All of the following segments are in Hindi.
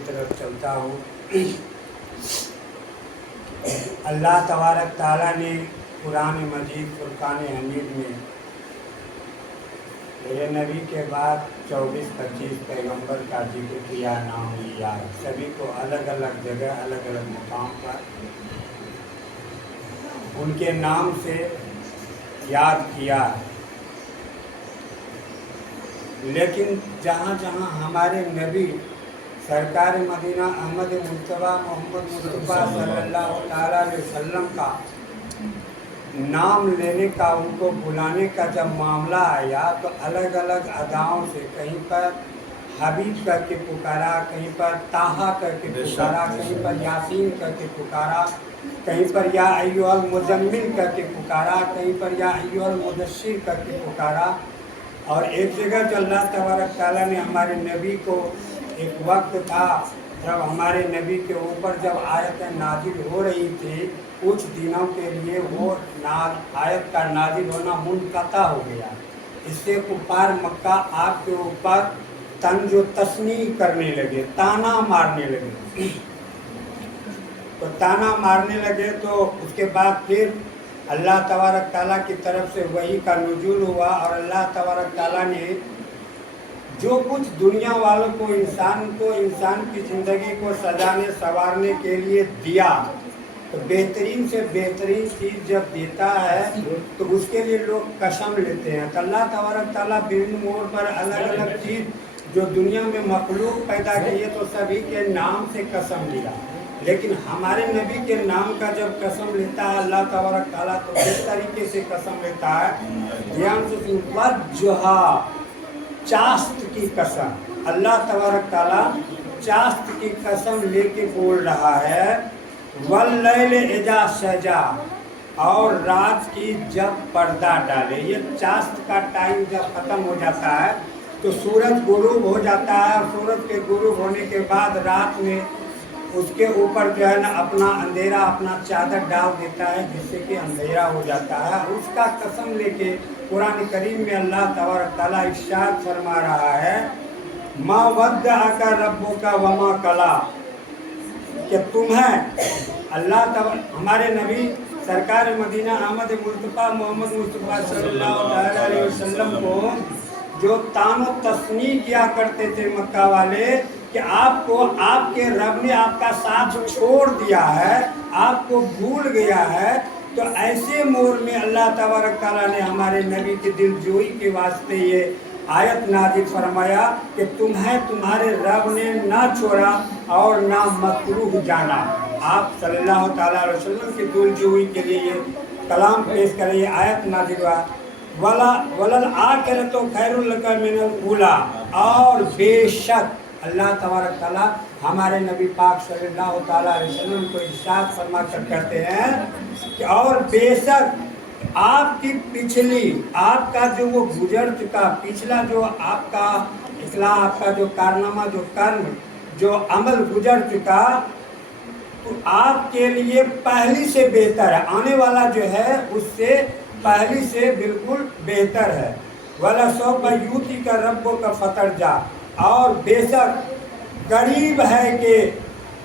की तरफ चलता हूँ। अल्लाह तबारक ताला ने कुरान मजीद फुरकान हमीद में मेरे नबी के बाद 24-25 पैगंबर का जिक्र किया, नाम लिया। सभी को अलग अलग जगह अलग अलग मुकाम पर उनके नाम से याद किया। लेकिन जहाँ जहाँ हमारे नबी सरकार मदीना अहमद मुस्तफ़ा मोहम्मद मुस्तफ़ा सल्लल्लाहु अलैहि वसल्लम का नाम लेने का, उनको बुलाने का जब मामला आया तो अलग अलग अदाओं से कहीं पर हबीब करके पुकारा, कहीं पर ताहा करके पुकारा, कहीं पर यासीन करके पुकारा, कहीं पर या अय्युहल मुज़म्मिल करके पुकारा, कहीं पर या अय्युहल मुदस्सिर करके पुकारा। और एक जगह जो अल्लाह तबारक ताला ने हमारे नबी को, एक वक्त था जब हमारे नबी के ऊपर जब आयतें नाजिल हो रही थी, कुछ दिनों के लिए वो आयत का नाजिल होना मुनक़ता हो गया। इससे कुफ़ार मक्का आपके ऊपर तंजो तस्नी करने लगे, ताना मारने लगे। तो ताना मारने लगे तो उसके बाद फिर अल्लाह तबारक ताला की तरफ से वही का नुज़ूल हुआ और अल्लाह तबारक ताला ने जो कुछ दुनिया वालों को, इंसान की ज़िंदगी को सजाने संवारने के लिए दिया, तो बेहतरीन से बेहतरीन चीज़ जब देता है तो उसके लिए लोग कसम लेते हैं। तो अल्लाह तबारक ताला विभिन्न मोड़ पर अलग अलग चीज़ जो दुनिया में मखलूक पैदा की है तो सभी के नाम से कसम लिया। लेकिन हमारे नबी के नाम का जब कसम लेता है अल्लाह तबारक ताला तो किस तरीके से कसम लेता है, ध्यान से सुन, वज्जुहा, चास्त की कसम। अल्लाह तबारक ताला चास्त की कसम लेके बोल रहा है, वल्लैल इज़ा सजा, और रात की जब पर्दा डाले। ये चास्त का टाइम जब ख़त्म हो जाता है तो सूरज गुरूब हो जाता है। सूरज के गुरूब होने के बाद रात में उसके ऊपर जो है ना अपना अंधेरा, अपना चादर डाल देता है जिससे कि अंधेरा हो जाता है। उसका कसम लेके कुरान करीम में अल्लाह तबारक ताला इरशाद फरमा रहा है, मा वद्दअका रब्बुका वमा कला, कि तुम्हें अल्लाह हमारे नबी सरकार मदीना अहमद मुस्तफ़ा मोहम्मद मुस्तफ़ा सल्लल्लाहु अलैहि वसल्लम को जो तानो तस्नी किया करते थे मक्का वाले कि आपको आपके रब ने आपका साथ छोड़ दिया है, आपको भूल गया है, तो ऐसे मोड़ में अल्लाह तबारक ताला ने हमारे नबी के दिलजोई के वास्ते ये आयत नाज़िल फरमाया कि तुम्हें तुम्हारे रब ने ना छोड़ा और ना मकरूह जाना। आप सल्लल्लाहु अलैहि वसल्लम के दिलजोई के लिए ये कलाम पेश करें, ये आयत नाज़िल हुआ, वलल आखिरतु खैरुल लका मिनल ऊला, और बेशक अल्लाह तबारक ताला हमारे नबी पाक सल्लल्लाहु अलैहि वसल्लम को इरशाद फरमा कर कहते हैं कि और बेशक आपकी पिछली, आपका जो वो गुजर चुका पिछला जो आपका इस्लाह, आपका जो कारनामा, जो कर्म, जो अमल गुजर चुका, तो आपके लिए पहली से बेहतर है। आने वाला जो है उससे पहली से बिल्कुल बेहतर है। वाला सौफ यूती का रब्बो का फतर जा, और बेशक करीब है कि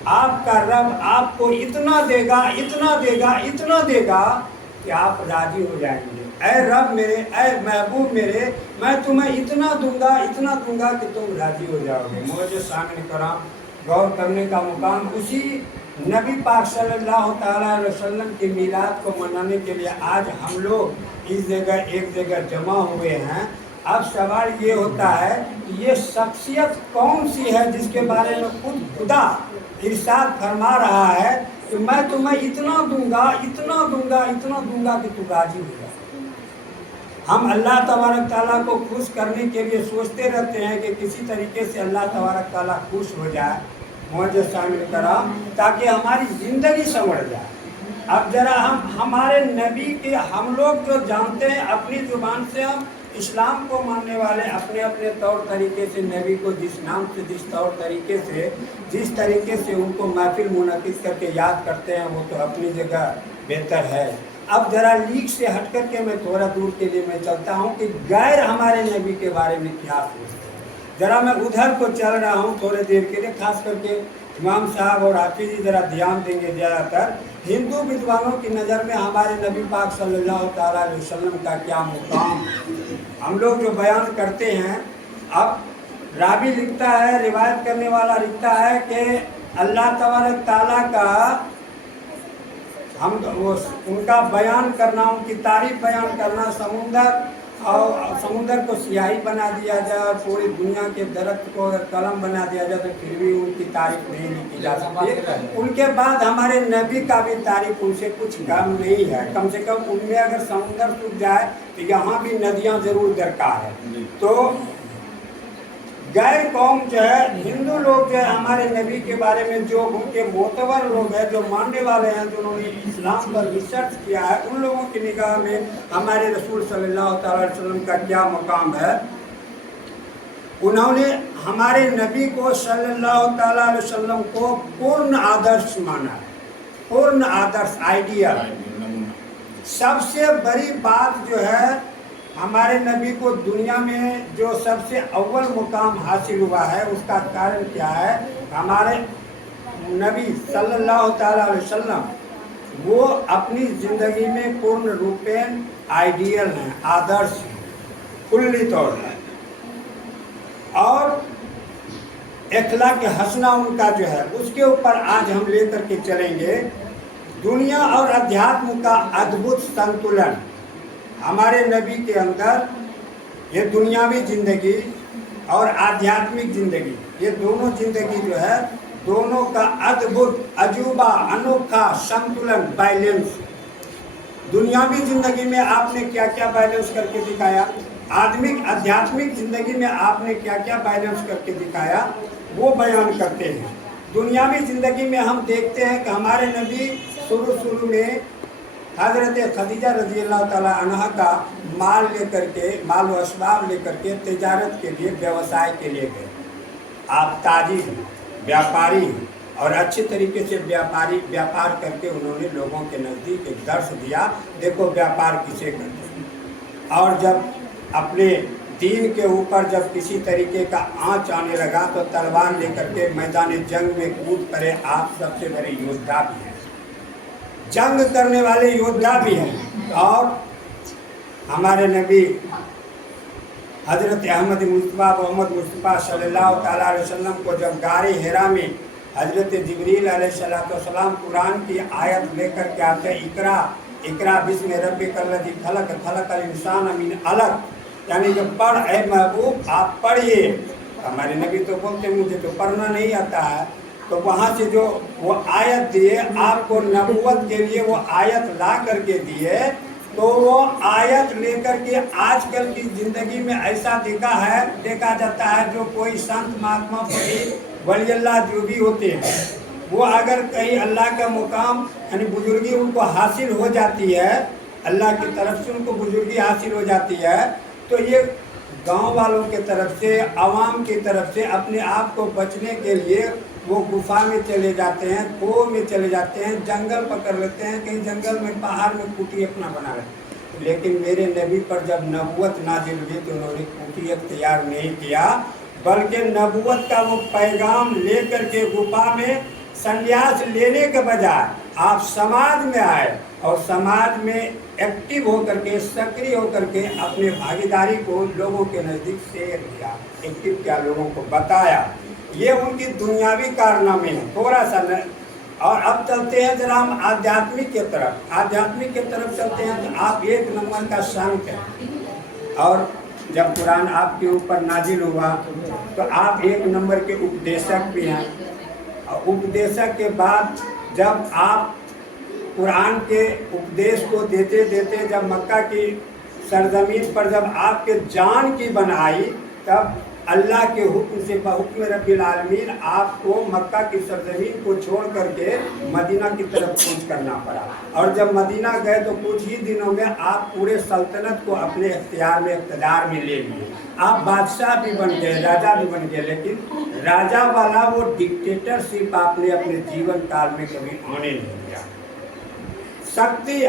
आपका रब आपको इतना देगा, इतना देगा, इतना देगा कि आप राजी हो जाएंगे। ऐ रब मेरे, ऐ महबूब मेरे, मैं तुम्हें इतना दूंगा, इतना दूंगा कि तुम राजी हो जाओगे। मुझे सामने कराम गौर करने का मुकाम उसी नबी पाक सल्लल्लाहु अलैहि वसल्लम की मीलाद को मनाने के लिए आज हम लोग इस जगह एक जगह जमा हुए हैं। अब सवाल ये होता है कि ये शख्सियत कौन सी है जिसके बारे में खुद खुदा इरशाद फरमा रहा है कि मैं तुम्हें इतना दूंगा, इतना दूंगा, इतना दूंगा कि तू राजी हो जाए। हम अल्लाह तबारक ताला को खुश करने के लिए सोचते रहते हैं कि किसी तरीके से अल्लाह तबारक ताला खुश हो जाए, मुझे शामिल करा, ताकि हमारी ज़िंदगी संवर जाए। अब जरा हम हमारे नबी के, हम लोग जो जानते हैं अपनी ज़ुबान से, हम इस्लाम को मानने वाले अपने अपने तौर तरीके से नबी को जिस नाम से, जिस तौर तरीके से, जिस तरीके से उनको महफिल मुनक़िद करके याद करते हैं वो तो अपनी जगह बेहतर है। अब ज़रा लीक से हट कर के मैं थोड़ा दूर के लिए मैं चलता हूँ कि गैर हमारे नबी के बारे में क्या सोचते हैं। ज़रा मैं उधर को चल रहा हूँ थोड़े देर के लिए, खास करके इमाम साहब और हाफिज जी ज़रा ध्यान देंगे। ज़्यादातर हिंदू विद्वानों की नज़र में हमारे नबी पाक सल्लल्लाहु ताला अलैहि वसल्लम का क्या मुकाम, हम लोग जो बयान करते हैं। अब रावी लिखता है, रिवायत करने वाला लिखता है कि अल्लाह तबारक ताला का हम वो उनका बयान करना, उनकी तारीफ बयान करना, समुंदर को स्याही बना दिया जाए और पूरी दुनिया के दरख्त को अगर कलम बना दिया जाए तो फिर भी उनकी तारीफ नहीं की जा सकती। उनके बाद हमारे नबी का भी तारीफ उनसे कुछ कम नहीं है। कम से कम उनमें अगर समुंदर सूख जाए तो यहाँ भी नदियाँ जरूर दरकार है। तो गैर कौम जो है, हिंदू लोग जो है हमारे नबी के बारे में जो उनके मोतबर लोग हैं, जो मानने वाले हैं, जिन्होंने इस्लाम पर रिसर्च किया है, उन लोगों की निगाह में हमारे रसूल सल्लल्लाहु अलैहि वसल्लम का क्या मकाम है। उन्होंने हमारे नबी को सल्लल्लाहु अलैहि वसल्लम को पूर्ण आदर्श माना है, पूर्ण आदर्श, आइडियल। सबसे बड़ी बात जो है, हमारे नबी को दुनिया में जो सबसे अव्वल मुकाम हासिल हुआ है, उसका कारण क्या है? हमारे नबी सल्लल्लाहु अलैहि वसल्लम वो अपनी ज़िंदगी में पूर्ण रूपेण आइडियल हैं, आदर्श हैं, खुली तौर पर। और इखलाक हसना उनका जो है, उसके ऊपर आज हम लेकर के चलेंगे। दुनिया और अध्यात्म का अद्भुत संतुलन हमारे नबी के अंदर, ये दुनियावी ज़िंदगी और आध्यात्मिक ज़िंदगी, ये दोनों ज़िंदगी जो है, दोनों का अद्भुत, अजूबा, अनोखा संतुलन, बैलेंस। दुनियावी ज़िंदगी में आपने क्या क्या बैलेंस करके दिखाया, आध्यात्मिक ज़िंदगी में आपने क्या क्या बैलेंस करके दिखाया, वो बयान करते हैं। दुनियावी ज़िंदगी में हम देखते हैं कि हमारे नबी शुरू में हज़रत खदीजा रज़ी अल्लाह ताला अन्हा का माल लेकर के, माल व असबाब लेकर के तिजारत के लिए, व्यवसाय के लिए गए। आप ताजिर हैं, व्यापारी हैं, और अच्छे तरीके से व्यापार करके उन्होंने लोगों के नज़दीक एक दर्श दिया, देखो व्यापार किसे करते हैं। और जब अपने दीन के ऊपर जब किसी तरीके का आँच आने लगा तो तलवार लेकर के मैदान जंग में कूद पड़े। आप सबसे बड़े योद्धा भी हैं, जंग करने वाले योद्धा भी हैं। और हमारे नबी हज़रत अहमद मुस्तफ़ा मोहम्मद मुस्तफ़ा सल्लल्लाहु अलैहि वसल्लम को जब गारे हिरा में हज़रत जिब्रील अलैहिस्सलाम कुरान की आयत लेकर के आते, इकरा बिस्मि रब्बिकल्लज़ी खलक़, खलक़ल इंसान मिन अलक़, यानी जो पढ़ ए महबूब आप पढ़िए। हमारे नबी तो बोलते मुझे तो पढ़ना नहीं आता है, तो वहाँ से जो वो आयत दिए आपको नबूवत के लिए, वो आयत ला करके दिए। तो वो आयत लेकर के आजकल की ज़िंदगी में ऐसा देखा जाता है, जो कोई संत महात्मा वली अल्लाह जो भी होते हैं, वो अगर कहीं अल्लाह का मुकाम यानी बुजुर्गी उनको हासिल हो जाती है, अल्लाह की तरफ से उनको बुजुर्गी हासिल हो जाती है, तो ये गांव वालों के तरफ से, आवाम की तरफ से अपने आप को बचने के लिए वो गुफा में चले जाते हैं, कुओं में चले जाते हैं, जंगल पकड़ लेते हैं, कहीं जंगल में, पहाड़ में कुटी अपना बना लेते। लेकिन मेरे नबी पर जब नबूवत नाजिल हुई तो उन्होंने कुटी तैयार नहीं किया, बल्कि नबूवत का वो पैगाम लेकर के गुफा में संन्यास लेने के बजाय आप समाज में आए और समाज में एक्टिव होकर के, सक्रिय होकर के अपने भागीदारी को लोगों के नज़दीक शेयर किया, एक्टिव किया, लोगों को बताया। ये उनकी दुनियावी कारनामे हैं, थोड़ा सा न। और अब चलते हैं जरा हम आध्यात्मिक के तरफ चलते हैं। तो आप एक नंबर का संत हैं, और जब कुरान आपके ऊपर नाजिल हुआ तो आप एक नंबर के उपदेशक भी हैं। और उपदेशक के बाद जब आप कुरान के उपदेश को देते देते जब मक्का की सरजमीन पर जब आपके जान की बनाई, तब अल्लाह के हुक्म से, बहुक्म रब्बिल आलमीन, आपको मक्का की सरजमीन को छोड़ करके मदीना की तरफ कूच करना पड़ा। और जब मदीना गए तो कुछ ही दिनों में आप पूरे सल्तनत को अपने इख्तियार में, इक़्तिदार में ले लिए। आप बादशाह भी बन गए, राजा भी बन गए, लेकिन राजा वाला वो डिक्टेटरशिप आपने अपने जीवन काल में कभी आने नहीं दिया। शक्ति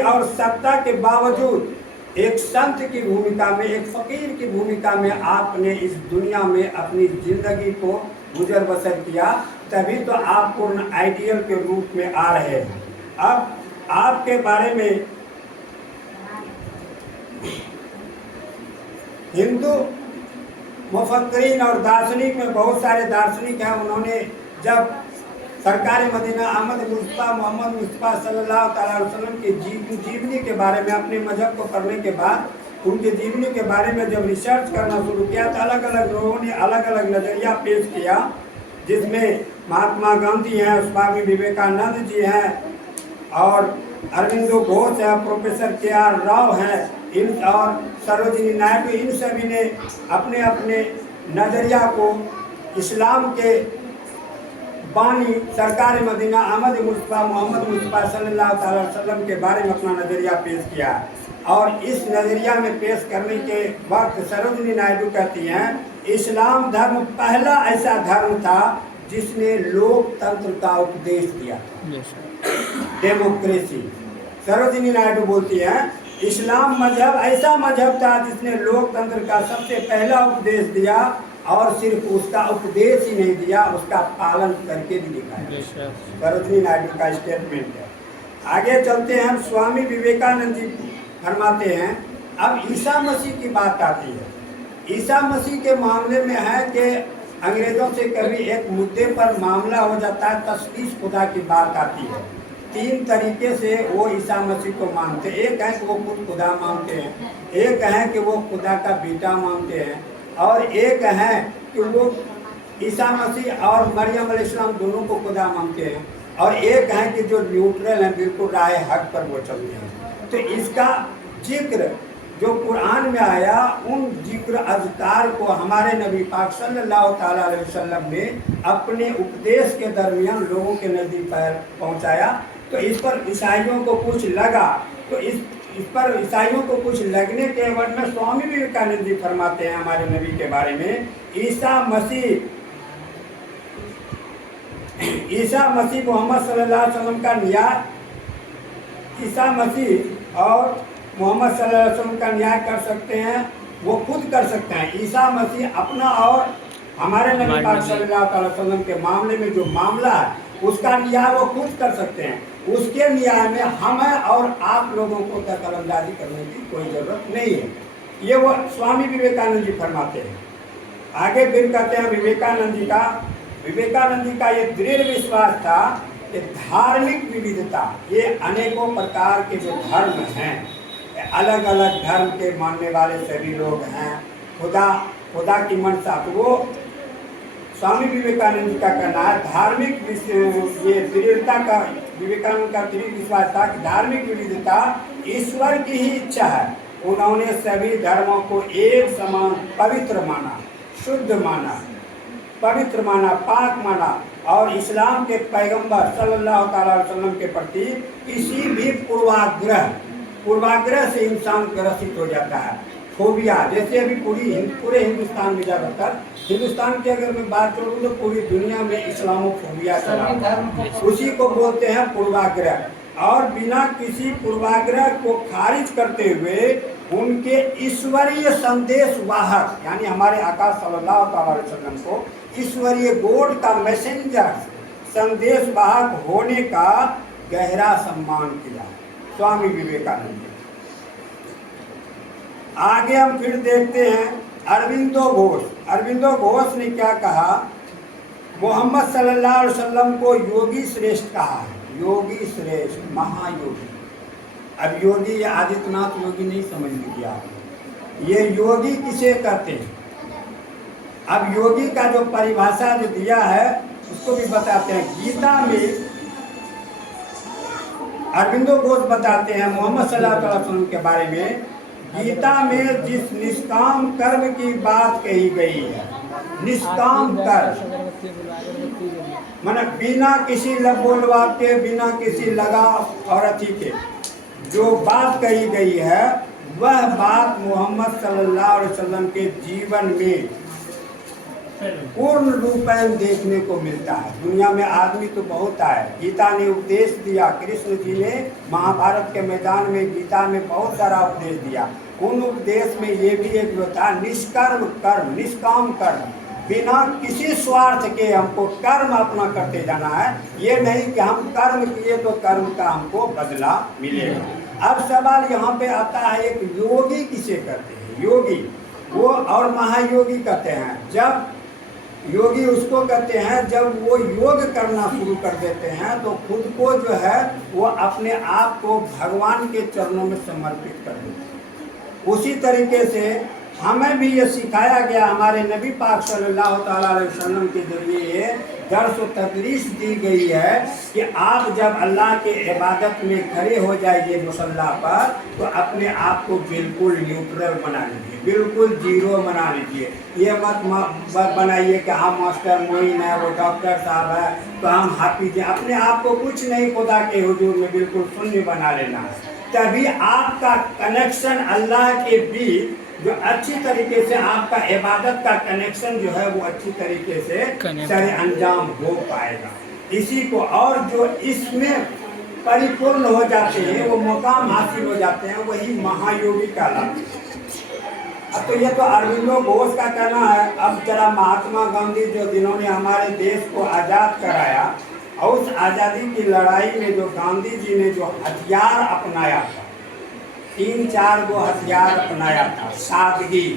और सत्ता के बावजूद एक संत की भूमिका में, एक फकीर की भूमिका में आपने इस दुनिया में अपनी जिंदगी को गुजर बसर किया, तभी तो आप पूर्ण आइडियल के रूप में आ रहे हैं। अब आपके बारे में हिंदू मुफक्किरीन और दार्शनिक में बहुत सारे दार्शनिक हैं, उन्होंने जब सरकार मदीना अहमद मुस्तफ़ा मोहम्मद मुस्तफ़ा सल्लल्लाहु अलैहि वसल्लम की जीवनी के बारे में, अपने मजहब को पढ़ने के बाद उनके जीवनी के बारे में जब रिसर्च करना शुरू किया तो अलग अलग लोगों ने अलग अलग नज़रिया पेश किया, जिसमें महात्मा गांधी हैं, स्वामी विवेकानंद जी हैं और अरविंदो घोष है, प्रोफेसर के.आर. राव हैं, इन और सरोजिनी नायडू, इन सभी ने अपने अपने नज़रिया को इस्लाम के बानी सरकार मदीना अहमद मुस्तफ़ा मोहम्मद मुस्तफ़ा सल्लल्लाहु अलैहि वसल्लम के बारे में अपना नज़रिया पेश किया। और इस नज़रिया में पेश करने के वक्त सरोजिनी नायडू कहती हैं, इस्लाम धर्म पहला ऐसा धर्म था जिसने लोकतंत्र का उपदेश दिया, डेमोक्रेसी। सरोजिनी नायडू बोलती हैं, इस्लाम मजहब ऐसा मजहब था जिसने लोकतंत्र का सबसे पहला उपदेश दिया, और सिर्फ उसका उपदेश ही नहीं दिया, उसका पालन करके भी दिखाया। सरोजिनी नायडू का स्टेटमेंट है। आगे चलते हैं हम, स्वामी विवेकानंद जी फरमाते हैं, अब ईसा मसीह की बात आती है। ईसा मसीह के मामले में है कि अंग्रेज़ों से कभी एक मुद्दे पर मामला हो जाता है, तस्लीस खुदा की बात आती है। तीन तरीके से वो ईसा मसीह को मानते हैं। एक है कि वो खुद खुदा मानते हैं, एक है कि वो खुदा का बेटा मानते हैं, और एक है कि वो ईसा मसीह और मरियम अलैहिस्सलाम दोनों को खुदा मानते हैं, और एक है कि जो न्यूट्रल हैं, बिल्कुल राह हक पर वो चलते हैं। तो इसका जिक्र जो कुरान में आया, उन जिक्र अज़कार को हमारे नबी पाक सल्लल्लाहु अलैहि वसल्लम ने अपने उपदेश के दरमियान लोगों के नज़दीक पहुँचाया। तो इस पर ईसाइयों को कुछ लगा, तो इस पर ईसाइयों को कुछ लगने के बाद में स्वामी विवेकानंद जी फरमाते हैं हमारे नबी के बारे में, ईसा मसीह मोहम्मद सल्लल्लाहु अलैहि वसल्लम का न्याय, ईसा मसीह और मोहम्मद सल्लल्लाहु अलैहि वसल्लम का न्याय कर सकते हैं, वो खुद कर सकते हैं। ईसा मसीह अपना और हमारे नबी पाक सल्लल्लाहु अलैहि वसल्लम के मामले में जो मामला है उसका न्याय वो खुद कर सकते हैं। उसके न्याय में हमें और आप लोगों को दखलंदाजी करने की कोई ज़रूरत नहीं है। ये वो स्वामी विवेकानंद जी फरमाते हैं। आगे फिर कहते हैं विवेकानंद जी का ये दृढ़ विश्वास था कि धार्मिक विविधता, ये अनेकों प्रकार के जो धर्म हैं, अलग अलग धर्म के मानने वाले सभी लोग हैं, खुदा की मनसा, तो वो स्वामी विवेकानंद जी का कहना है धार्मिक ये दृढ़ता का, विवेकानंद का दृढ़ विश्वास था कि धार्मिक विविधता ईश्वर की ही इच्छा है। उन्होंने सभी धर्मों को एक समान पवित्र माना, शुद्ध माना, पवित्र माना, पाक माना, और इस्लाम के पैगंबर सल्लल्लाहु अलैहि वसल्लम के प्रति किसी भी पूर्वाग्रह से इंसान ग्रसित हो जाता है। फोबिया, जैसे अभी पूरे हिंदुस्तान में ज़्यादातर, हिंदुस्तान की अगर मैं बात करूँ तो पूरी दुनिया में इस्लामोफोबिया चला, उसी को बोलते हैं पूर्वाग्रह। और बिना किसी पूर्वाग्रह को खारिज करते हुए उनके ईश्वरीय संदेश वाहक, यानी हमारे आका सल्लल्लाहु अलैहि वसल्लम को ईश्वरीय गॉड का मैसेंजर, संदेश वाहक होने का गहरा सम्मान किया स्वामी विवेकानंद ने। आगे हम फिर देखते हैं अरविंदो घोष ने क्या कहा, मोहम्मद सल्लल्लाहु अलैहि वसल्लम को योगी श्रेष्ठ कहा है, योगी श्रेष्ठ, महायोगी। अब योगी या आदित्यनाथ योगी नहीं समझ लीजिए आप, ये योगी किसे कहते हैं। अब योगी का जो परिभाषा जो दिया है उसको भी बताते हैं। गीता में अरविंदो घोष बताते हैं मोहम्मद सल्लल्लाहु अलैहि वसल्लम के बारे में, गीता में जिस निष्काम कर्म की बात कही गई है, निष्काम कर्म माने बिना किसी बोलवा के, बिना किसी लगाव और अथी के जो बात कही गई है, वह बात मोहम्मद सल्लल्लाहु अलैहि वसल्लम के जीवन में पूर्ण रूपेण देखने को मिलता है। दुनिया में आदमी तो बहुत आए, गीता ने उपदेश दिया, कृष्ण जी ने महाभारत के मैदान में गीता में बहुत सारा उपदेश दिया, उन उपदेश में ये भी एक होता है निष्कर्म कर्म, निष्काम कर्म, बिना किसी स्वार्थ के हमको कर्म अपना करते जाना है। ये नहीं कि हम कर्म किए तो कर्म का हमको बदला मिलेगा। अब सवाल यहाँ पे आता है एक योगी किसे कहते हैं? योगी वो और महायोगी कहते हैं। जब योगी उसको कहते हैं जब वो योग करना शुरू कर देते हैं तो खुद को जो है वो अपने आप को भगवान के चरणों में समर्पित कर देते हैं। उसी तरीके से हमें भी ये सिखाया गया, हमारे नबी पाक सल्लल्लाहु अलैहि वसल्लम के जरिए दर्स व तदरीस दी गई है कि आप जब अल्लाह के इबादत में खड़े हो जाइए मुसल्ला पर तो अपने आप को बिल्कुल न्यूट्रल बना लीजिए, बिल्कुल जीरो बना लीजिए। ये मत बनाइए कि हम मास्टर मोइन है, वो डॉक्टर साहब है तो हम हाफिज हैं। अपने आप को कुछ नहीं, खुदा के हुजूर में बिल्कुल शून्य बना लेना है। तभी आपका कनेक्शन अल्लाह के बीच जो अच्छी तरीके से आपका इबादत का कनेक्शन जो है वो अच्छी तरीके से सरे अंजाम हो पाएगा। इसी को और जो इसमें परिपूर्ण हो जाते हैं वो मुकाम हासिल हो जाते हैं, वही महायोगी कहलाते हैं। अब तो ये तो अरविंदो घोष का कहना है। अब जरा महात्मा गांधी जो जिन्होंने हमारे देश को आज़ाद कराया और उस आज़ादी की लड़ाई में जो गांधी जी ने जो हथियार अपनाया था, 3-4 गो हथियार अपनाया था। सादगी,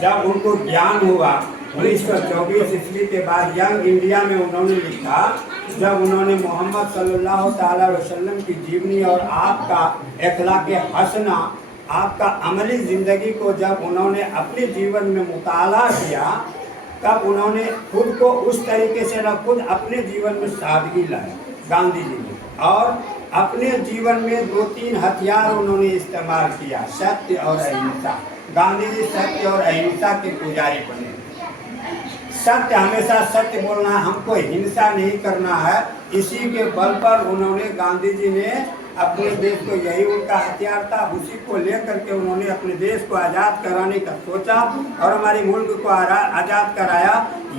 जब उनको ज्ञान हुआ 1924 ईस्वी के बाद यंग इंडिया में उन्होंने लिखा, जब उन्होंने मोहम्मद सल्लल्लाहु अलैहि वसल्लम की जीवनी और आपका अखलाक हसना, आपका अमली ज़िंदगी को जब उन्होंने अपने जीवन में मुताला किया तब उन्होंने खुद को उस तरीके से न खुद अपने जीवन में सादगी लाई गांधी जी ने, और अपने जीवन में 2-3 हथियार उन्होंने इस्तेमाल किया, सत्य और अहिंसा। गांधी जी सत्य और अहिंसा के पुजारी बने। सत्य, हमेशा सत्य बोलना है, हमको हिंसा नहीं करना है। इसी के बल पर उन्होंने गांधी जी ने अपने देश को, यही उनका हथियार था, उसी को लेकर के उन्होंने अपने देश को आज़ाद कराने का सोचा और हमारे मुल्क को आज़ाद कराया।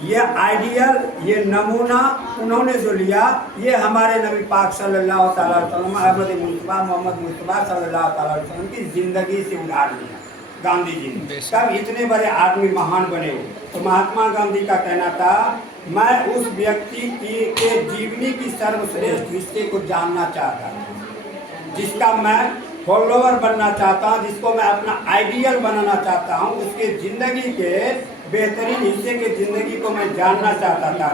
ये आइडियल, ये नमूना उन्होंने जो लिया, ये हमारे नबी पाक सल्लल्लाहु अलैहि वसल्लम मोहम्मद मुस्तफ़ा सल्लल्लाहु अलैहि वसल्लम की ज़िंदगी से उधार लिया गांधी जी ने। तब इतने बड़े आदमी महान बने हो। तो महात्मा गांधी का कहना था, मैं उस व्यक्ति के जीवनी की सर्वश्रेष्ठ हिस्से को जानना चाहता हूँ, जिसका मैं फॉलोअर बनना चाहता हूँ, जिसको मैं अपना आइडियल बनाना चाहता हूँ, उसके ज़िंदगी के बेहतरीन हिस्से के ज़िंदगी को मैं जानना चाहता था,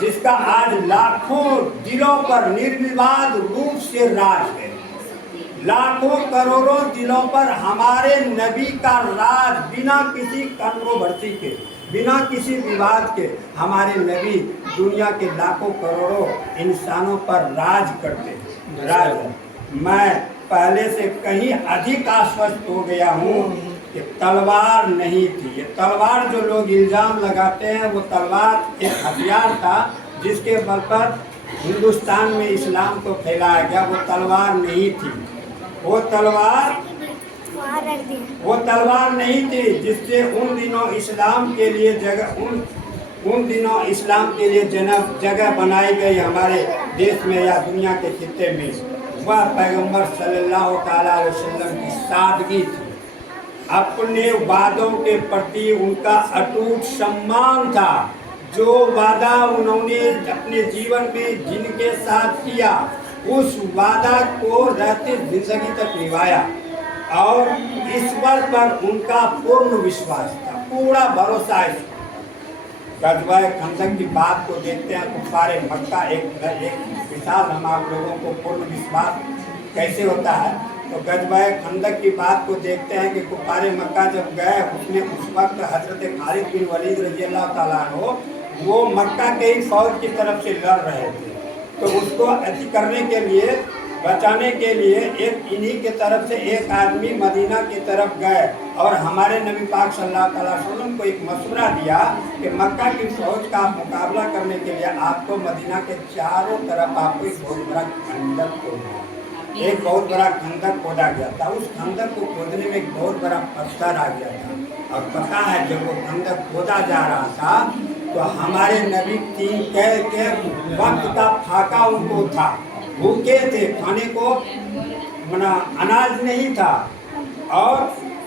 जिसका आज लाखों दिलों पर निर्विवाद रूप से राज है। लाखों करोड़ों दिलों पर हमारे नबी का राज, बिना किसी कंट्रोवर्सी के, बिना किसी विवाद के हमारे नबी दुनिया के लाखों करोड़ों इंसानों पर राज करते हैं। राज, मैं पहले से कहीं अधिक आश्वस्त हो गया हूँ कि तलवार नहीं थी। ये तलवार जो लोग इल्ज़ाम लगाते हैं, वो तलवार एक हथियार था जिसके बल पर हिंदुस्तान में इस्लाम को फैलाया गया। वो तलवार नहीं थी, वो तलवार नहीं थी जिससे उन दिनों इस्लाम के लिए जगह बनाई गई हमारे देश में या दुनिया के खित्ते में। वह पैगंबर सल्लल्लाहु अलैहि वसल्लम की सादगी थी। अपने वादों के प्रति उनका अटूट सम्मान था। जो वादा उन्होंने अपने जीवन में जिनके साथ किया, उस वादा को रहते जिंदगी तक निभाया और ईश्वर पर उनका पूर्ण विश्वास था, पूरा भरोसा है। गज़वा खंदक की बात को देखते हैं, कुफ़ारे मक्का एक मिसाल हम आप लोगों को पूर्ण विश्वास कैसे होता है। तो गज़वा खंदक की बात को देखते हैं कि कुफ़ारे मक्का जब गए, उसमें उस वक्त हज़रत खालिद बिन वलीद रज़ियल्लाहु ताला अन्हु वो मक्का के ही फौज की तरफ से लड़ रहे थे। तो उसको अति करने के लिए, बचाने के लिए एक इन्हीं के तरफ से एक आदमी मदीना की तरफ गए और हमारे नबी पाक सल्लल्लाहु अलैहि वसल्लम को एक मशवरा दिया कि मक्का की फौज का मुकाबला करने के लिए आपको मदीना के चारों तरफ आपको एक बहुत बड़ा खंदक खोदना है। एक बहुत बड़ा खंदक खोदा गया था। उस खंदक को खोदने में एक बहुत बड़ा पत्थर आ गया था और पता है जब वो खंदक खोदा जा रहा था तो हमारे नबी के वक्त का फाका उनको था, भूखे थे, खाने को मना अनाज नहीं था, और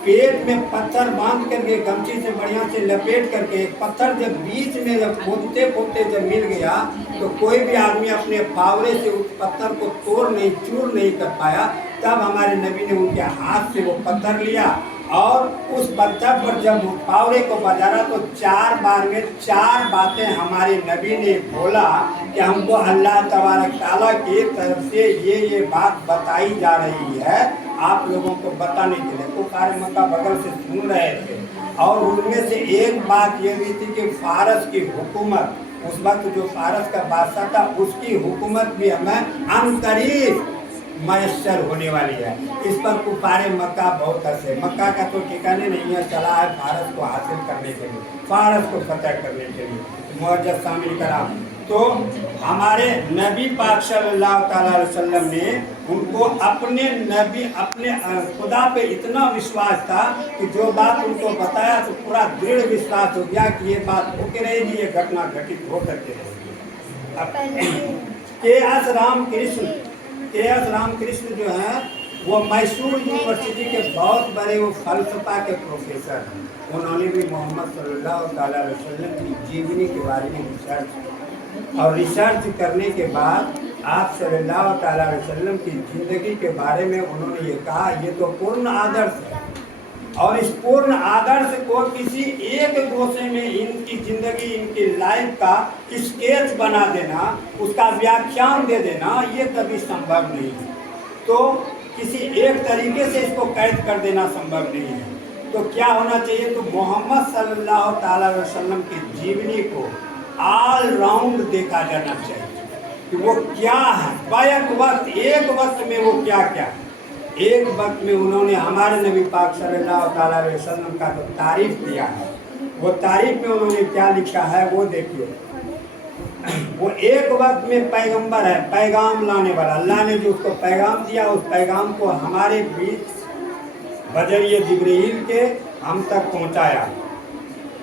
पेट में पत्थर बांध करके गमछी से बढ़िया से लपेट करके एक पत्थर जब बीच में जब खोदते खोदते जब मिल गया तो कोई भी आदमी अपने फावड़े से उस पत्थर को तोड़ नहीं चूर नहीं कर पाया। तब हमारे नबी ने उनके हाथ से वो पत्थर लिया और उस पत्थर पर जब फावड़े को बजारा तो 4 बार में 4 बातें हमारे नबी ने बोला कि हमको अल्लाह तबारक ताला की तरफ से ये बात बताई जा रही है, आप लोगों को बताने के लिए। तो सारे मक्का बगल से सुन रहे थे, और उनमें से एक बात ये भी थी कि फारस की हुकूमत, उस वक्त जो फारस का बादशाह था उसकी हुकूमत भी हमें अनकरीब मयस्सर होने वाली है। इस पर कुफारे मक्का बहुत हंसे। मक्का का तो ठिकाने नहीं है, चला है फारस को हासिल करने के लिए, फारस को फतह करने के लिए। मुअज्जज़ शामिल कराम, तो हमारे नबी पाक सल्लल्लाहु अलैहि वसल्लम ने उनको अपने नबी अपने खुदा पे इतना विश्वास था कि जो बात उनको बताया तो पूरा दृढ़ विश्वास हो गया कि ये बात होके रहेगी, ये घटना घटित हो करके रहेगी। के एस रामकृष्ण जो हैं वो मैसूर यूनिवर्सिटी के बहुत बड़े वो फलसफा के प्रोफेसर हैं। उन्होंने भी मोहम्मद सल्लल्लाहु अलैहि वसल्लम की जीवनी के बारे में रिसर्च, और रिसर्च करने के बाद आप सल्लल्लाहु अलैहि वसल्लम की ज़िंदगी के बारे में उन्होंने ये कहा, ये तो पूर्ण आदर्श है, और इस पूर्ण आदर्श को किसी एक गोशे में इनकी ज़िंदगी इनकी लाइफ का स्केच बना देना, उसका व्याख्यान दे देना, ये कभी संभव नहीं है। तो किसी एक तरीके से इसको कैद कर देना संभव नहीं है। तो क्या होना चाहिए, तो मोहम्मद सल्लल्लाहु अलैहि वसल्लम की जीवनी को ऑल राउंड देखा जाना चाहिए कि वो क्या है, बैक वक्त एक वक्त में वो क्या क्या, एक वक्त में उन्होंने हमारे नबी पाक सल्लल्लाहु अलैहि वसल्लम का जो तारीफ किया है, वो तारीफ में उन्होंने क्या लिखा है वो देखिए। वो एक वक्त में पैगंबर है, पैगाम लाने वाला, अल्लाह ने जो उसको पैगाम दिया उस पैगाम को हमारे बीच बजरिए जिब्रील के हम तक पहुंचाया।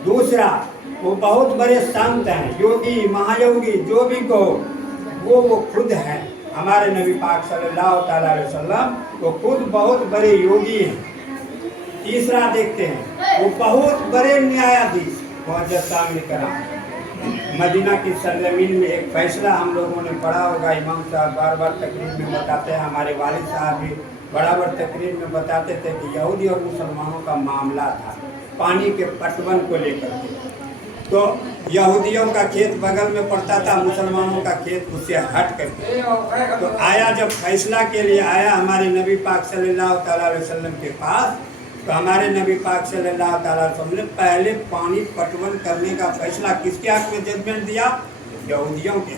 दूसरा, वो बहुत बड़े संत हैं, योगी महायोगी जो भी को वो खुद हैं, हमारे नबी पाक सल्लल्लाहु अलैहि वसल्लम वो खुद बहुत बड़े योगी हैं। तीसरा देखते हैं, वो बहुत बड़े न्यायाधीश। मुअज्जज़ शामिल कराम, मदीना की सरजमीन में एक फैसला हम लोगों ने पढ़ा होगा, इमाम साहब बार बार तकरीर में बताते हैं, हमारे वालिद साहब भी बराबर तकरीर में बताते थे कि यहूदी और मुसलमानों का मामला था पानी के पटवन को लेकर के। तो यहूदियों का खेत बगल में पड़ता था, मुसलमानों का खेत उससे हट करके। तो आया जब फैसला के लिए आया हमारे नबी पाक सल्लल्लाहु अलैहि वसल्लम के पास, तो हमारे नबी पाक सल्लल्लाहु अलैहि वसल्लम ने पहले पानी पटवन करने का फैसला किसके हक में जजमेंट दिया? यहूदियों के।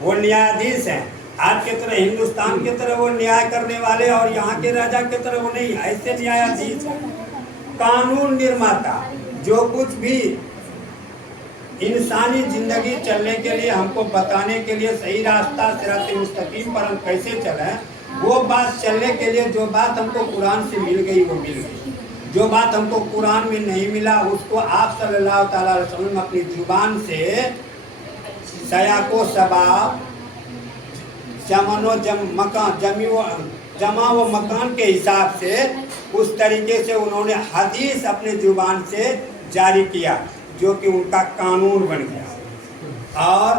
वो न्यायाधीश हैं, आज की तरह हिंदुस्तान की तरह वो न्याय करने वाले और यहाँ के राजा की तरह वो नहीं, ऐसे न्यायाधीश हैं, कानून निर्माता। जो कुछ भी इंसानी जिंदगी चलने के लिए हमको बताने के लिए सही रास्ता सिरात मुस्तकीम पर हम कैसे चलें, वो बात चलने के लिए जो बात हमको कुरान से मिल गई वो मिल गई, जो बात हमको कुरान में नहीं मिला उसको आप सल्लल्लाहु अलैहि वसल्लम अपनी जुबान से सयाको सबा जमनो जमा व मकान के हिसाब से उस तरीके से उन्होंने हदीस अपने जुबान से जारी किया, जो कि उनका कानून बन गया। और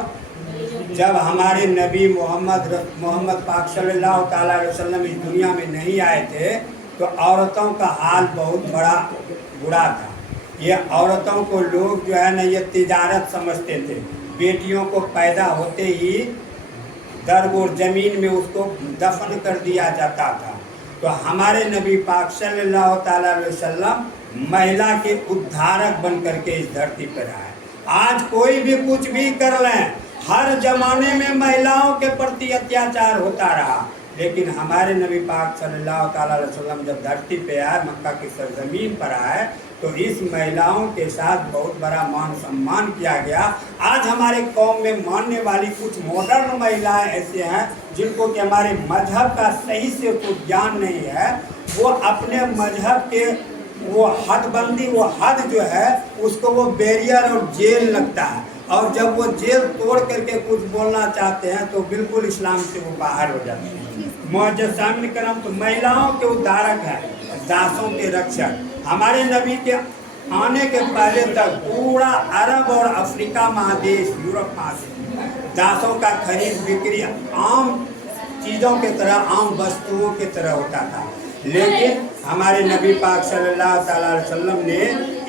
जब हमारे नबी मोहम्मद पाक सल्लल्लाहु अलैहि वसल्लम इस दुनिया में नहीं आए थे तो औरतों का हाल बहुत बुरा था। ये औरतों को लोग जो है ना ये तिजारत समझते थे। बेटियों को पैदा होते ही दर्ब और ज़मीन में उसको दफन कर दिया जाता था। तो हमारे नबी पाक सल्लल्लाहु अलैहि वसल्लम महिला के उद्धारक बन करके इस धरती पर आए। आज कोई भी कुछ भी कर लें, हर जमाने में महिलाओं के प्रति अत्याचार होता रहा, लेकिन हमारे नबी पाक सल्लल्लाहु अलैहि वसल्लम जब धरती पे आए, मक्का की सरजमीन पर आए, तो इस महिलाओं के साथ बहुत बड़ा मान सम्मान किया गया। आज हमारे कौम में मानने वाली कुछ मॉडर्न महिलाएं ऐसे हैं जिनको कि हमारे मजहब का सही से कुछ ज्ञान नहीं है, वो अपने मजहब के वो हदबंदी, वो हद जो है उसको वो बैरियर और जेल लगता है, और जब वो जेल तोड़ करके कुछ बोलना चाहते हैं तो बिल्कुल इस्लाम से वो बाहर हो जाते हैं। मुअज्जज़ामिन करम, तो महिलाओं के उद्धारक है, दासों के रक्षक। हमारे नबी के आने के पहले तक पूरा अरब और अफ्रीका महादेश, यूरोप महादेश दासों का खरीद बिक्री आम चीज़ों के तरह, आम वस्तुओं की तरह होता था। लेकिन हमारे नबी पाक सल्लल्लाहु अलैहि वसल्लम ने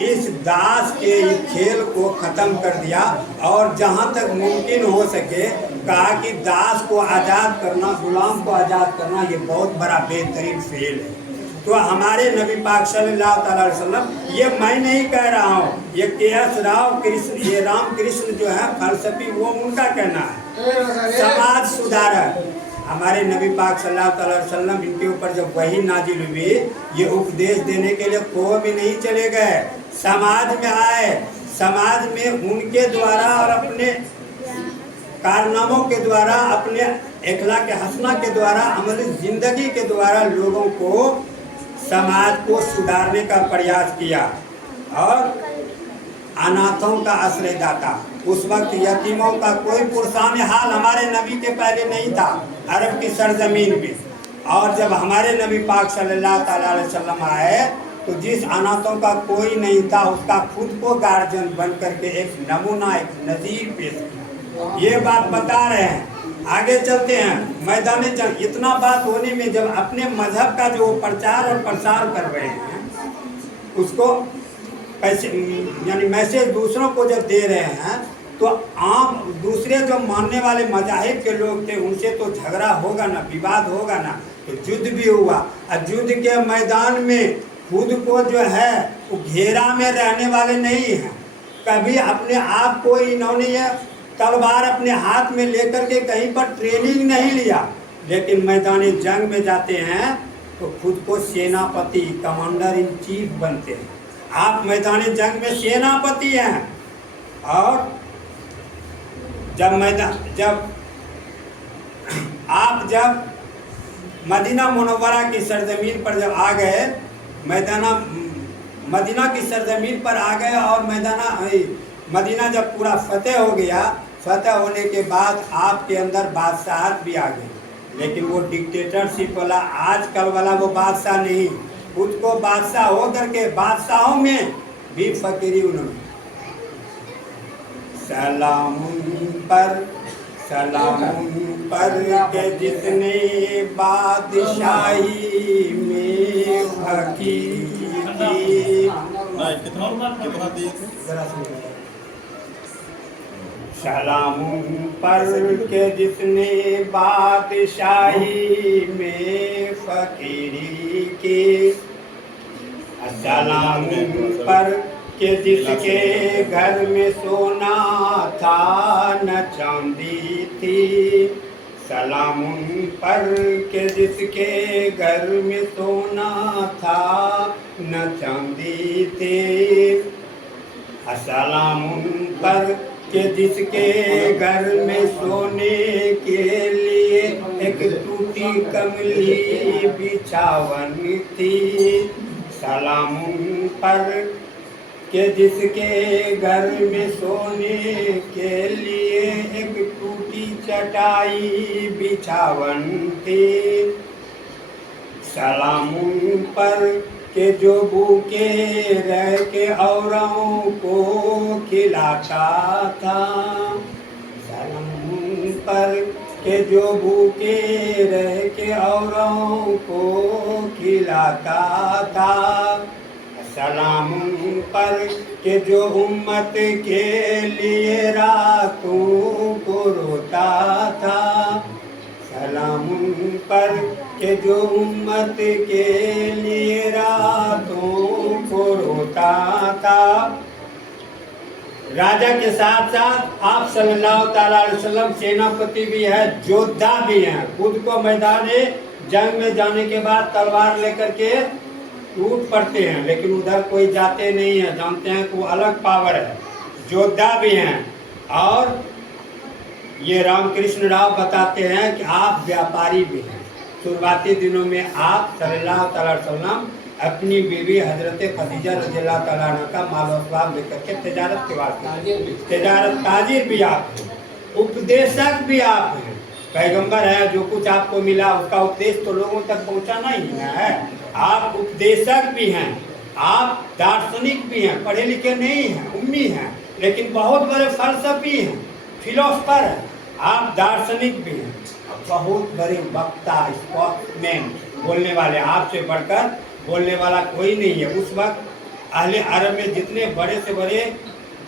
इस दास के खेल को ख़त्म कर दिया और जहाँ तक मुमकिन हो सके कहा कि दास को आज़ाद करना, गुलाम को आज़ाद करना, ये बहुत बड़ा बेहतरीन फेल है। तो हमारे नबी पाक सल्लल्लाहु अलैहि वसल्लम, ये मैं नहीं कह रहा हूँ, ये के.एस. राव कृष्ण, ये राम कृष्ण जो है फलसफी, वो उनका कहना है, समाज सुधारक। हमारे नबी पाक सल्लल्लाहु अलैहि वसल्लम, इनके ऊपर जब वही नाजिल हुई, ये उपदेश देने के लिए कोई भी नहीं चले गए, समाज में आए, समाज में उनके द्वारा और अपने कारनामों के द्वारा, अपने अखलाक हसना के द्वारा, अमली ज़िंदगी के द्वारा लोगों को, समाज को सुधारने का प्रयास किया। और अनाथों का आश्रयदाता, उस वक्त यतीमों का कोई पुरसान हाल हमारे नबी के पहले नहीं था अरब की सरजमीन पे। और जब हमारे नबी पाक सल्लल्लाहु अलैहि वसल्लम आए तो जिस अनाथों का कोई नहीं था, उसका खुद को गार्जियन बन करके एक नमूना, एक नज़ीर पेश किया। ये बात बता रहे हैं। आगे चलते हैं मैदान जंग। इतना बात होने में जब अपने मजहब का जो प्रचार और प्रसार कर रहे हैं, उसको पैसे यानी मैसेज दूसरों को जब दे रहे हैं, तो आम दूसरे जो मानने वाले मजाहिब के लोग थे, उनसे तो झगड़ा होगा ना, विवाद होगा ना। तो युद्ध भी हुआ और युद्ध के मैदान में खुद को जो है वो घेरा में रहने वाले नहीं हैं। कभी अपने आप को इन्होंने ये तलवार अपने हाथ में लेकर के कहीं पर ट्रेनिंग नहीं लिया, लेकिन मैदान जंग में जाते हैं तो खुद को सेनापति, कमांडर इन चीफ बनते हैं। आप मैदान जंग में सेनापति हैं। और जब मदीना मुनव्वरा की सरजमीन पर जब आ गए, मदीना की सरजमीन पर आ गए और मदीना जब पूरा फतेह हो गया, फतेह होने के बाद आपके अंदर बादशाहत भी आ गई, लेकिन वो डिक्टेटरशिप वाला, आजकल वाला वो बादशाह नहीं, खुद को बादशाह हो करके बादशाहों में भी फकीरी उन्होंने। सलामुन पर के जितने बादशाही में फकीरी। सलामुन पर के जितने बादशाही में फकीरी की, सलामुन पर के जिसके घर में सोना था न चांदी थी। सलामुन पर के जिसके घर में सोना था न चांदी थी। सलामुन पर के जिसके घर में सोने के लिए एक टूटी कमली बिछावन थी। सलामुन पर के जिसके घर में सोने के लिए एक टूटी चटाई बिछावन थी। सलामुन पर के जो भूखे रह के औरों को खिलाता था। सलामुन पर के जो भूखे रह के औरों को खिलाता था। सलामुन पर के जो उम्मत के लिए रातों को रोता था। सलामुन पर के जो उम्मत के लिए रातों को रोता था। राजा के साथ साथ आप सल्लल्लाहु अलैहि वसल्लम सेनापति भी है, योद्धा भी हैं। खुद को मैदान जंग में जाने के बाद तलवार लेकर के टूट पड़ते हैं, लेकिन उधर कोई जाते नहीं है, जानते हैं कि वो अलग पावर है, योद्धा भी हैं। और ये रामकृष्ण राव बताते हैं कि आप व्यापारी भी हैं। शुरुआती दिनों में आप सल्लल्लाहु अलैहि वसल्लम अपनी बीवी हजरत खदीजा रज़ियल्लाहु तआला अन्हा का माल असबाब लेकर के तिजारत के वास्ते, तिजारत ताजिर भी आप हैं, उपदेशक भी आप हैं। पैगंबर है, जो कुछ आपको मिला उसका उपदेश तो लोगों तक पहुंचाना ही है। आप उपदेशक भी हैं, आप दार्शनिक भी हैं, पढ़े लिखे नहीं हैं, उम्मी हैं, लेकिन बहुत बड़े फलसफी हैं, फिलोसफर हैं, आप दार्शनिक भी हैं, बहुत बड़े वक्ता, स्पोक्समैन, बोलने वाले, आपसे बढ़कर बोलने वाला कोई नहीं है। उस वक्त अहले अरब में जितने बड़े से बड़े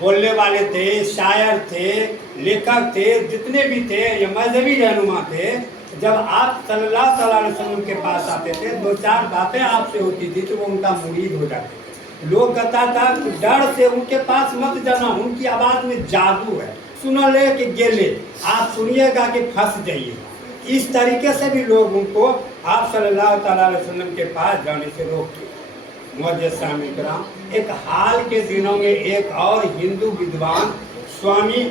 बोलने वाले थे, शायर थे, लेखक थे, जितने भी थे, ये मजहबी रहनुमा थे, जब आप सल्लल्लाहु अलैहि वसल्लम के पास आते थे, दो चार बातें आपसे होती थी तो वो उनका मुरीद हो जाते थे। लोग कहता था डर से उनके पास मत जाना, उनकी आवाज़ में जादू है, सुन ले कि गेले, आप सुनिएगा कि फंस जाइए। इस तरीके से भी लोग उनको आप सल्लल्लाहु अलैहि वसल्लम के पास जाने से रोकते। मुअज़्ज़िज़ सामीन किराम, एक हाल के दिनों में एक और हिंदू विद्वान स्वामी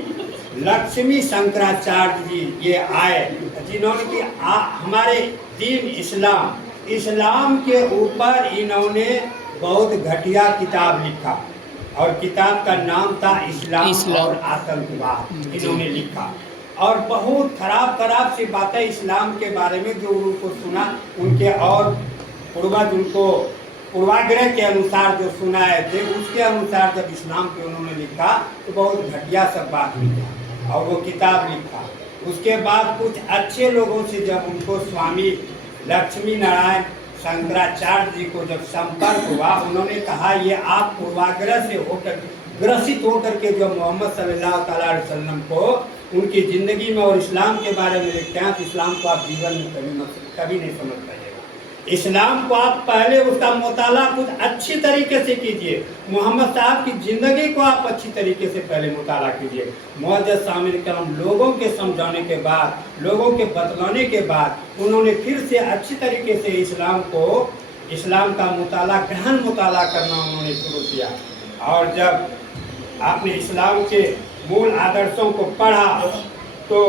लक्ष्मी शंकराचार्य जी ये आए, जिन्होंने कि हमारे दीन इस्लाम के ऊपर इन्होंने बहुत घटिया किताब लिखा, और किताब का नाम था इस्लाम और आतंकवाद। इन्होंने लिखा और बहुत खराब सी बातें इस्लाम के बारे में जो उनको सुना, उनके और पूर्वज उनको पूर्वाग्रह के अनुसार जो सुनाए थे, उसके अनुसार जब इस्लाम पे उन्होंने लिखा तो बहुत घटिया सब बात लिखा और वो किताब लिखा। उसके बाद कुछ अच्छे लोगों से जब उनको स्वामी लक्ष्मी नारायण शंकराचार्य जी को जब संपर्क हुआ, उन्होंने कहा ये आप पूर्वाग्रह से होकर ग्रसित होकर के जो मोहम्मद सल्लल्लाहु अलैहि वसल्लम को उनकी ज़िंदगी में और इस्लाम के बारे में लिखते हैं, तो इस्लाम को आप जीवन में कभी नहीं समझ पाइएगा। इस्लाम को आप पहले उसका मुताला कुछ अच्छी तरीके से कीजिए, मोहम्मद साहब की ज़िंदगी को आप अच्छी तरीके से पहले मुताला कीजिए। मुअज़्ज़िज़ सामीन किराम, लोगों के समझाने के बाद, लोगों के बतलाने के बाद उन्होंने फिर से अच्छी तरीके से इस्लाम का मुताला, गहन मुताला करना उन्होंने शुरू किया। और जब आपने इस्लाम के मूल आदर्शों को पढ़ा तो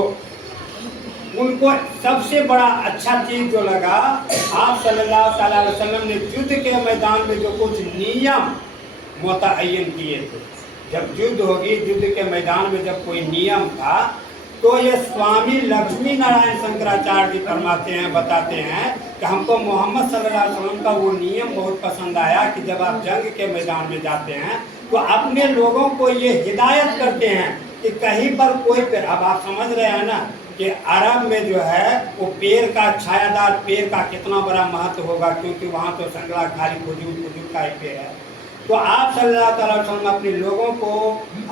उनको सबसे बड़ा अच्छा चीज़ जो लगा, आप सल्लल्लाहु अलैहि वसल्लम ने युद्ध के मैदान में जो कुछ नियम मुतअय्यन किए थे। जब युद्ध होगी, युद्ध के मैदान में जब कोई नियम था, तो ये स्वामी लक्ष्मी नारायण शंकराचार्य जी फरमाते हैं, बताते हैं कि हमको मोहम्मद सल्लल्लाहु अलैहि वसल्लम का वो नियम बहुत पसंद आया कि जब आप जंग के मैदान में जाते हैं तो अपने लोगों को ये हिदायत करते हैं कि कहीं पर कोई पेड़, अब आप समझ रहे हैं ना कि अरब में जो है वो पेड़ का, छायादार पेड़ का कितना बड़ा महत्व होगा, क्योंकि वहाँ तो संगला खाली खजूर का ही पेड़ है। तो आप सल्लल्लाहु अलैहि वसल्लम अपने लोगों को,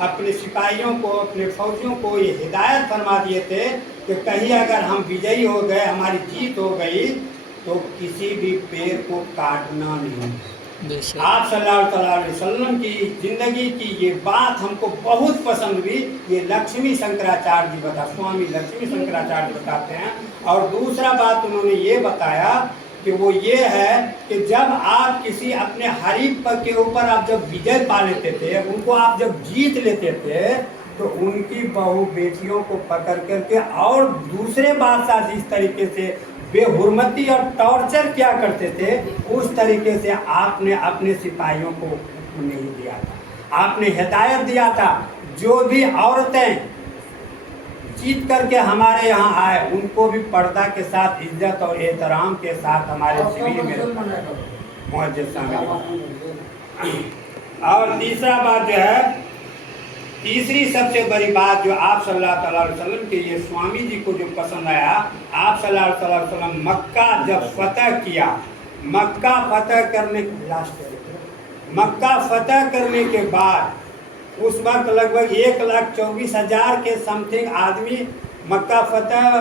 अपने सिपाहियों को, अपने फौजियों को ये हिदायत फरमा दिए थे कि कहीं अगर हम विजयी हो गए, हमारी जीत हो गई, तो किसी भी पेड़ को काटना नहीं। आप सल्लल्लाहु अलैहि वसल्लम की ज़िंदगी की ये बात हमको बहुत पसंद हुई। ये लक्ष्मी शंकराचार्य जी स्वामी लक्ष्मी शंकराचार्य बताते हैं। और दूसरा बात उन्होंने ये बताया कि वो ये है कि जब आप किसी अपने हरीफ के ऊपर आप जब विजय पा लेते थे, उनको आप जब जीत लेते थे, तो उनकी बहू बेटियों को पकड़ करके और दूसरे बादशाह जिस तरीके से बेहुरमती और टॉर्चर किया करते थे, उस तरीके से आपने अपने सिपाहियों को नहीं दिया था। आपने हिदायत दिया था जो भी औरतें जीत करके हमारे यहाँ आए, उनको भी पर्दा के साथ, इज्जत और एहतराम के साथ हमारे शिविर में मुअज़्ज़िज़ सामीन। और तीसरा बात जो है, तीसरी सबसे बड़ी बात जो आप सल्लल्लाहु अलैहि वसल्लम के ये स्वामी जी को जो पसंद आया, आप सल्लल्लाहु अलैहि वसल्लम मक्का जब फतह किया, मक्का फतह करने के बाद उस वक्त लगभग 1,24,000 के समथिंग आदमी मक्का फतह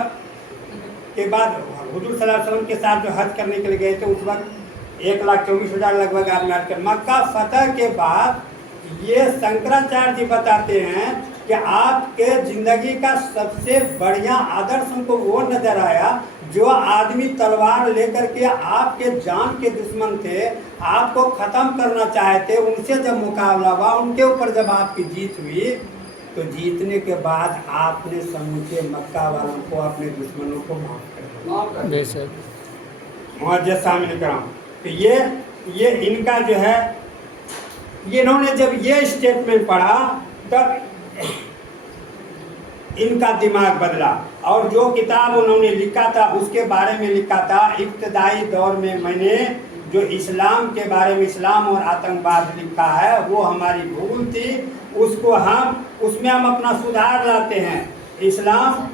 के बाद हुजूर सल्लल्लाहु अलैहि वसल्लम के साथ जो हज करने के लिए गए थे, उस वक्त 1,24,000 लगभग आदमी हज कर। मक्का फतह के बाद ये शंकराचार्य जी बताते हैं कि आपके ज़िंदगी का सबसे बढ़िया आदर्श हमको वो नज़र आया जो आदमी तलवार लेकर के आपके जान के दुश्मन थे, आपको ख़त्म करना चाहते, उनसे जब मुकाबला हुआ, उनके ऊपर जब आपकी जीत हुई, तो जीतने के बाद आपने समूचे मक्का वालों को, अपने दुश्मनों को माफ़ कर दिया। मुअज़्ज़िज़ सामीन किराम, तो ये इनका जो है, इन्होंने जब ये स्टेटमेंट पढ़ा तब इनका दिमाग बदला। और जो किताब उन्होंने लिखा था उसके बारे में लिखा था, इब्तदाई दौर में मैंने जो इस्लाम के बारे में, इस्लाम और आतंकवाद लिखा है वो हमारी भूल थी, उसको उसमें हम अपना सुधार लाते हैं। इस्लाम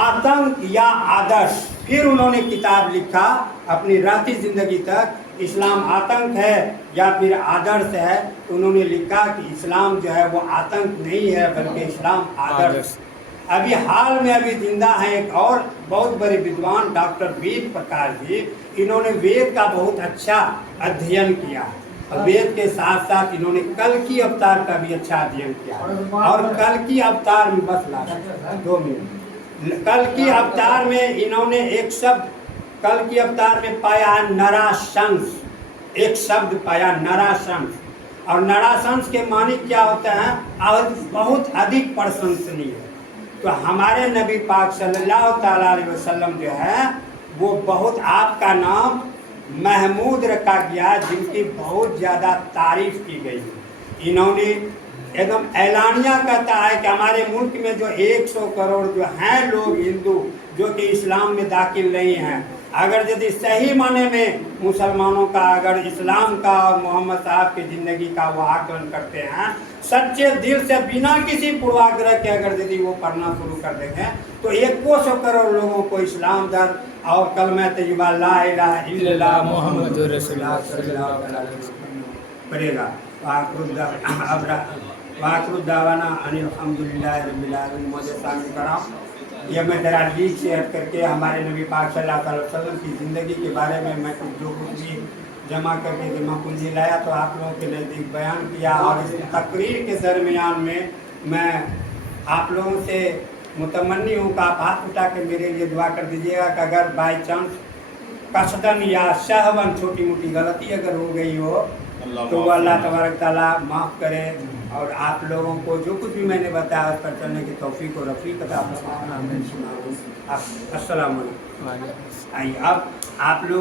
आतंक या आदर्श। फिर उन्होंने किताब लिखा अपनी रहती ज़िंदगी तक, इस्लाम आतंक है या फिर आदर्श है। तो उन्होंने लिखा कि इस्लाम जो है वो आतंक नहीं है बल्कि इस्लाम आदर्श। अभी हाल में अभी जिंदा है एक और बहुत बड़े विद्वान डॉक्टर वेद प्रकाश जी, इन्होंने वेद का बहुत अच्छा अध्ययन किया और वेद के साथ साथ इन्होंने कल की अवतार का भी अच्छा अध्ययन किया। और कल की अवतार में बस लास्ट 2 मिनट, कल की अवतार में इन्होंने एक शब्द कल की अवतार में पाया नराशंस, एक शब्द पाया नराशंस। और नराशंस के मानी क्या होता है? बहुत अधिक प्रशंसनीय। तो हमारे नबी पाक सल्लल्लाहु ताला अलैहि वसल्लम जो है वो बहुत, आपका नाम महमूद रखा गया, जिनकी बहुत ज़्यादा तारीफ की गई। इन्होंने एकदम ऐलानिया कहता है कि हमारे मुल्क में जो 100 करोड़ जो हैं लोग हिंदू जो कि इस्लाम में दाखिल नहीं हैं, अगर यदि सही माने में मुसलमानों का, अगर इस्लाम का और मोहम्मद साहब की ज़िंदगी का वो आकलन करते हैं सच्चे दिल से, बिना किसी पूर्वाग्रह के, अगर यदि वो पढ़ना शुरू कर देंगे तो 100 करोड़ लोगों को इस्लाम दर और कलमा तय्यबा ला इलाहा इल्लल्लाह मुहम्मदुर रसूलुल्लाह सल्लल्लाहु अलैहि वसल्लम पड़ेगा। वाकुदावाना अनिल्हम्दुलिल्लाहि रब्बिल आलमीन। मुझे शामिल कराओ। ये मैं ज़रा लीक शेयर करके हमारे नबी पाक सल्लल्लाहु अलैहि वसल्लम की ज़िंदगी के बारे में मैं जो कुछ भी जमा करके जमा पूंजी लाया तो आप लोगों के नज़दीक बयान किया। और इस तकरीर के दरमियान में मैं आप लोगों से मुतमन्नी हूँ कि आप हाथ उठा के मेरे लिए दुआ कर दीजिएगा कि अगर बाई चांस कसदन या शहवन छोटी मोटी गलती अगर हो गई हो तो वो अल्लाह तबारक ताला माफ़ करे। और आप लोगों को जो कुछ भी मैंने बताया उस पर चलने की तौफीक और रफ़ीक अता फरमाए। अस्सलाम वालेकुम। आइए अब आप लोग